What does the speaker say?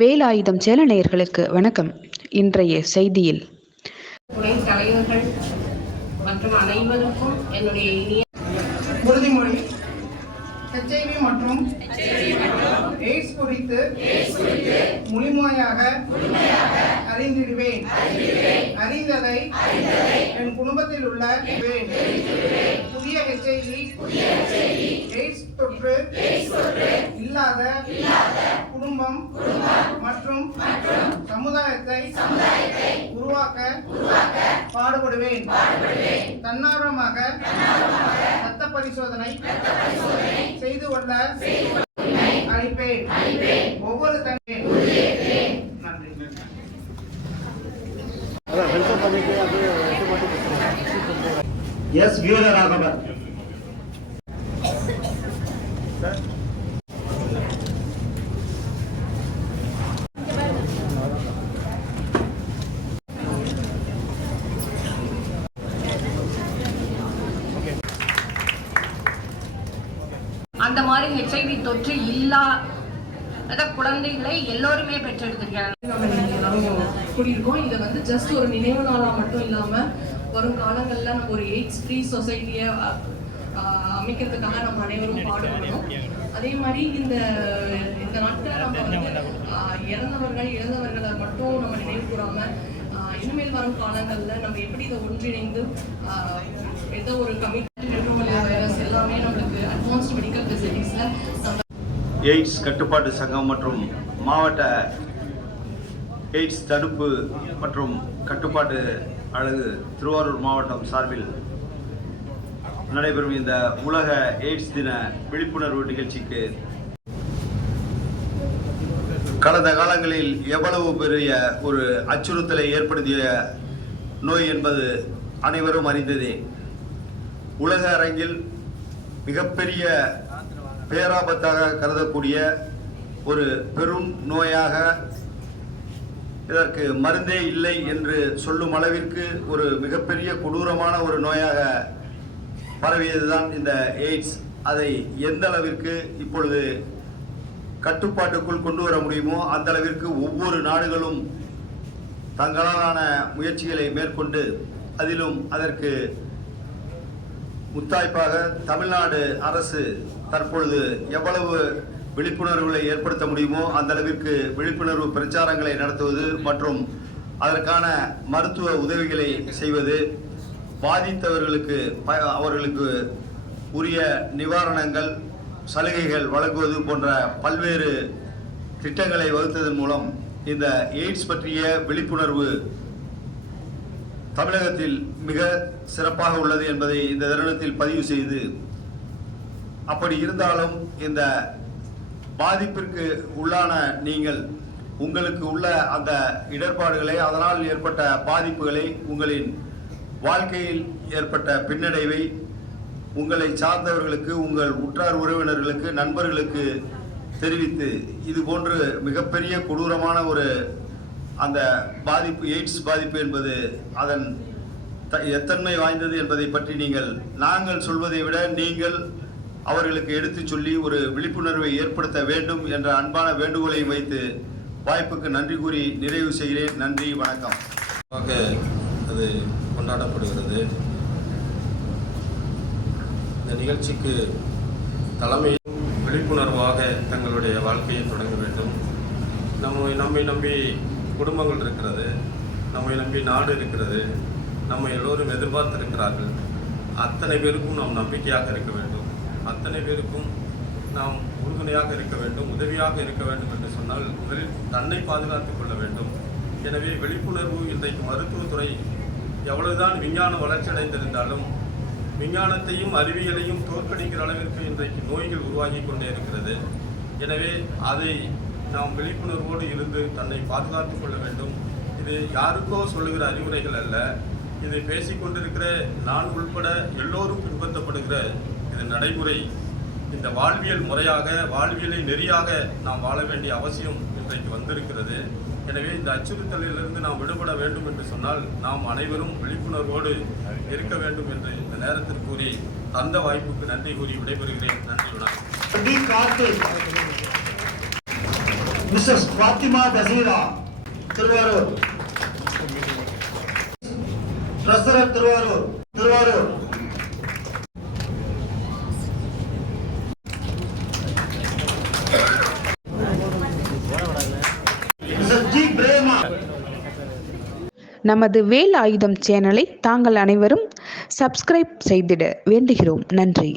Velayutham channel நேயர்களுக்கு வணக்கம். இன்றைய செய்தியில் துணை தலைவர்கள் மற்றும் அனைவருக்கும் என்னுடைய இனிய உறுதிமொழி. HIV மற்றும் எய்ட்ஸ் குறித்து முழுமையாக அறிந்திடுவேன். அறிந்ததை என் குடும்பத்தில் உள்ள புதிய HIV எய்ட்ஸ் தொற்று இல்லாத குடும்பம் மற்றும் சமுதாயத்தை உருவாக்க பாடுபடுவேன். தன்னார்வமாக ரத்த பரிசோதனை செய்து கொள்ள அழைப்பேன். ஒவ்வொரு தனியும் நன்றி. எஸ் வீரராகவன். அந்த மாதிரி HIV தொற்று இல்லாத குழந்தைகளை எல்லோருமே பெற்றெடுத்திருக்காங்க. கூடியிருக்கோம். இதை ஜஸ்ட் ஒரு நினைவு நாளாக மட்டும் இல்லாமல் வரும் காலங்களில் நம்ம ஒரு எய்ட்ஸ் ஃப்ரீ சொசைட்டியை அமைக்கிறதுக்காக நம்ம அனைவரும் பாடுபடணும். அதே மாதிரி இந்த நாட்டில் நம்ம இழந்தவர்களை மட்டும் நம்ம நினைவு கூறாமல் இனிமேல் வரும் காலங்களில் நம்ம எப்படி இதை ஒன்றிணைந்து எந்த ஒரு வைரஸ் எல்லாமே நம்மளுக்கு அட்வான்ஸ்டு மெடிக்கல் ஃபெசிலிட்டிஸில் எய்ட்ஸ் கட்டுப்பாட்டு சங்கம் மற்றும் மாவட்ட எய்ட்ஸ் தடுப்பு மற்றும் கட்டுப்பாட்டு அலகு திருவாரூர் மாவட்டம் சார்பில் நடைபெறும் இந்த உலக எய்ட்ஸ் தின விழிப்புணர்வு நிகழ்ச்சிக்கு கடந்த காலங்களில் எவ்வளவு பெரிய ஒரு அச்சுறுத்தலை ஏற்படுத்திய நோய் என்பது அனைவரும் அறிந்ததே. உலக அரங்கில் மிகப்பெரிய பேராபத்தாக கருதக்கூடிய ஒரு பெரும் நோயாக, இதற்கு மருந்தே இல்லை என்று சொல்லும் அளவிற்கு ஒரு மிகப்பெரிய கொடூரமான ஒரு நோயாக பரவியதுதான் இந்த எய்ட்ஸ். அதை எந்த அளவிற்கு இப்பொழுது கட்டுப்பாட்டுக்குள் கொண்டு வர முடியுமோ அந்த அளவிற்கு ஒவ்வொரு நாடுகளும் தங்களாலான முயற்சிகளை மேற்கொண்டு, அதிலும் அதற்கு முத்தாய்ப்பாக தமிழ்நாடு அரசு தற்பொழுது எவ்வளவு விழிப்புணர்வுகளை ஏற்படுத்த முடியுமோ அந்த அளவிற்கு விழிப்புணர்வு பிரச்சாரங்களை நடத்துவது மற்றும் அதற்கான மருத்துவ உதவிகளை செய்வது, பாதித்தவர்களுக்கு அவர்களுக்கு உரிய நிவாரணங்கள் சலுகைகள் வழங்குவது போன்ற பல்வேறு திட்டங்களை வகுத்ததன் மூலம் இந்த எய்ட்ஸ் பற்றிய விழிப்புணர்வு தமிழகத்தில் மிக சிறப்பாக உள்ளது என்பதை இந்த தருணத்தில் பதிவு செய்து, அப்படி இருந்தாலும் இந்த பாதிப்பிற்கு உள்ளான நீங்கள் உங்களுக்கு உள்ள அந்த இடர்பாடுகளை, அதனால் ஏற்பட்ட பாதிப்புகளை, உங்களின் வாழ்க்கையில் ஏற்பட்ட பின்னடைவை உங்களை சார்ந்தவர்களுக்கு, உங்கள் உற்றார் உறவினர்களுக்கு, நண்பர்களுக்கு தெரிவித்து, இது போன்று மிகப்பெரிய கொடூரமான ஒரு அந்த பாதிப்பு, எய்ட்ஸ் பாதிப்பு என்பது அதன் எத்தன்மை வாய்ந்தது என்பதை பற்றி நாங்கள் சொல்வதை விட நீங்கள் அவர்களுக்கு எடுத்து சொல்லி ஒரு விழிப்புணர்வை ஏற்படுத்த வேண்டும் என்ற அன்பான வேண்டுகோளை வைத்து வாய்ப்புக்கு நன்றி கூறி நிறைவு செய்கிறேன். நன்றி, வணக்கம். அது கொண்டாடப்படுகிறது. இந்த நிகழ்ச்சிக்கு தலைமையும் விழிப்புணர்வாக தங்களுடைய வாழ்க்கையை தொடங்க வேண்டும். நம்மை நம்பி குடும்பங்கள் இருக்கிறது, நம்மை நம்பி நாடு இருக்கிறது, நம்ம எல்லோரும் எதிர்பார்த்திருக்கிறார்கள். அத்தனை பேருக்கும் நாம் நம்பிக்கையாக இருக்க வேண்டும், அத்தனை பேருக்கும் நாம் உறுதுணையாக இருக்க வேண்டும், உதவியாக இருக்க வேண்டும் என்று சொன்னால் முதலில் தன்னை பாதுகாத்துக் கொள்ள வேண்டும். எனவே விழிப்புணர்வு இன்றைக்கு மருத்துவத்துறை எவ்வளவுதான் விஞ்ஞான வளர்ச்சி அடைந்திருந்தாலும் விஞ்ஞானத்தையும் அறிவியலையும் தோற்கடிக்கிற அளவிற்கு இன்றைக்கு நோய்கள் உருவாகி கொண்டே இருக்கிறது. எனவே அதை நாம் விழிப்புணர்வோடு இருந்து தன்னை பாதுகாத்துக் கொள்ள வேண்டும். இது யாருக்கோ சொல்லுகிற அறிவுரைகள் அல்ல, இது பேசிக்கொண்டிருக்கிற நான் உள்பட எல்லோரும் பின்பற்றப்படுகிற இது நடைமுறை. இந்த வாழ்வியல் முறையாக, வாழ்வியலை நெறியாக நாம் வாழ வேண்டிய அவசியம் இன்றைக்கு வந்திருக்கிறது. எனவே இந்த அச்சுறுத்தலிலிருந்து நாம் விடுபட வேண்டும் என்று சொன்னால் நாம் அனைவரும் விழிப்புணர்வோடு இருக்க வேண்டும் என்று இந்த நேரத்தில் கூறி அந்த வாய்ப்புக்கு நன்றி கூறி விடைபெறுகிறேன். நன்றி, வணக்கம். Mrs Fathima Basheera, Thiruvarur. Treasurer, Thiruvarur. Mrs G Prema. நமது வேல் ஆயுதம் சேனலை தாங்கள் அனைவரும் சப்ஸ்கிரைப் செய்திட வேண்டுகிறோம். நன்றி.